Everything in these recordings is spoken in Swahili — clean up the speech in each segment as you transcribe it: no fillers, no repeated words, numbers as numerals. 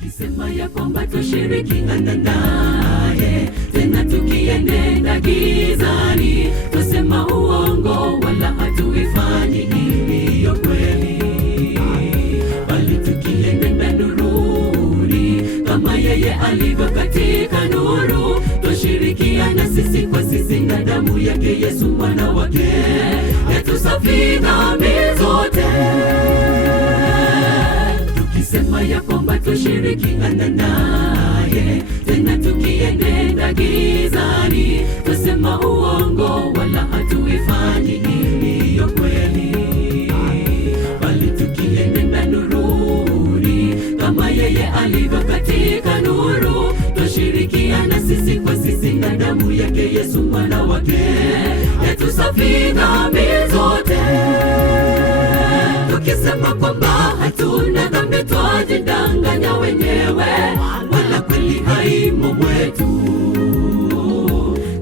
Tukisema ya kwamba tushirikiana naye, tena tukienenda gizani, tusema uongo wala hatuifanyi iliyo kweli. Bali tukienenda nuruni, kama yeye alivyo katika nuru, tushirikiana sisi kwa sisi na damu yake Yesu mwana wake, yatusafi dhambi zote. Tukisema ya kwamba tushirikiana naye, tena tukienenda gizani, tusema uongo wala hatuifanyi iliyo kweli. Bali tukienenda nuruni, kama yeye alivyo katika nuru, tushirikiana sisi kwa sisi na damu yake Yesu mwana wake, yatusafi dhambi zote. Tukisema kwamba hatuna dhambi, twajidanganya wenyewe, wala kweli haimo mwetu.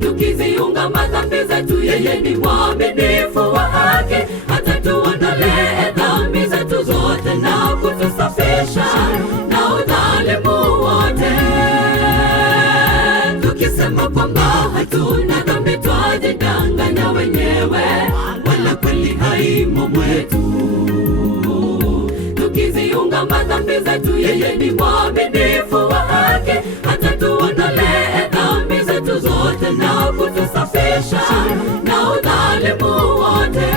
Tukiziunga madhambi zetu, yeye ni mwaminifu wa haki, atatuondolee dhambi zetu zote na kutusafisha na udhalimu wote. Tukisema kwamba hatuna dhambi, twajidanganya wenyewe, wala kweli haimo mwetu. Tukiziunga madhambi zetu, yeye ni mwaminifu wa haki, atatuondolee dhambi zetu zote na kutusafisha na udhalimu wote.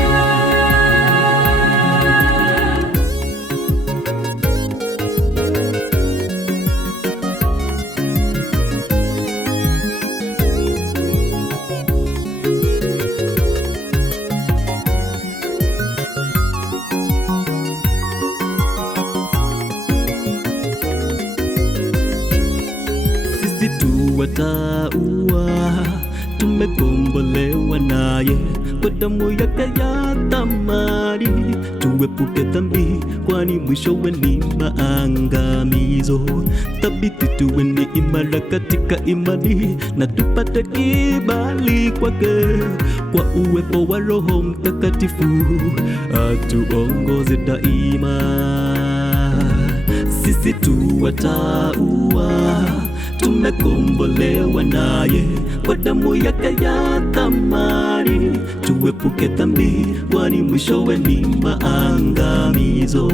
Wataua tumekombolewa naye kwa damu yake ya thamani, tuepuke dhambi, kwani mwishowe ni maangamizo. Thabiti tuwe ni imara katika imani, na tupate kibali kwake, kwa uwepo wa Roho Mtakatifu atuongoze daima. Sisi tu wataua tumekombolewa naye kwa damu yake ya thamani, tuepuke dhambi, kwani mwishowe ni maangamizo.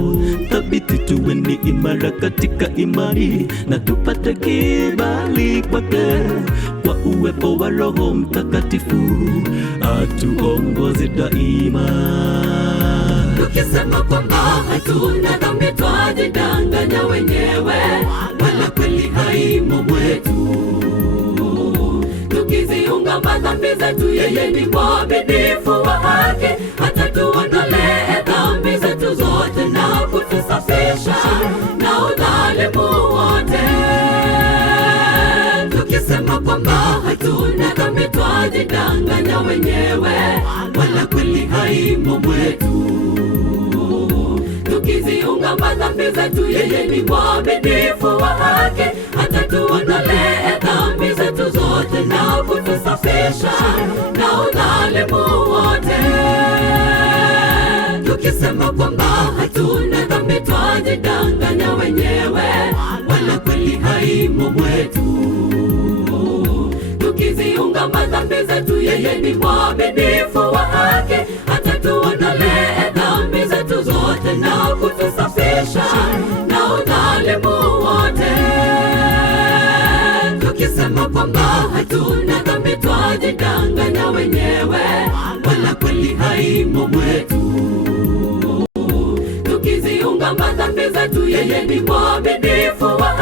Thabiti tuwe ni imara katika imani, na tupate kibali kwake, kwa uwepo wa Roho Mtakatifu atuongoze daima. Tukisema kwamba hatuna dhambi, twajidanganya wenyewe, wala kweli haimo mwetu. Tukiziunga madhambi zetu, yeye ni mwaminifu wa haki, atatuondolee dhambi zetu zote na kutusafisha na udhalimu wote. Tukisema kwamba hatuna dhambi, twajidanganya wenyewe, wala kweli haimo mwetu. Tukiziunga madhambi zetu, yeye ni mwaminifu wa haki, atatuondolee dhambi zetu zote na kutusafisha na udhalimu wote. Tukisema kwamba hatuna dhambi, twajidanganya wenyewe, wala kweli haimo mwetu. Tukiziunga madhambi zetu, yeye ni mwaminifu wa haki, atatuondolee dhambi zetu zote na kutusafisha na udhalimu wote. Tukisema kwamba hatuna dhambi, twajidanganya wenyewe, wala kweli haimo mwetu. Tukiziunga madhambi zetu, yeye ni mwaminifu wa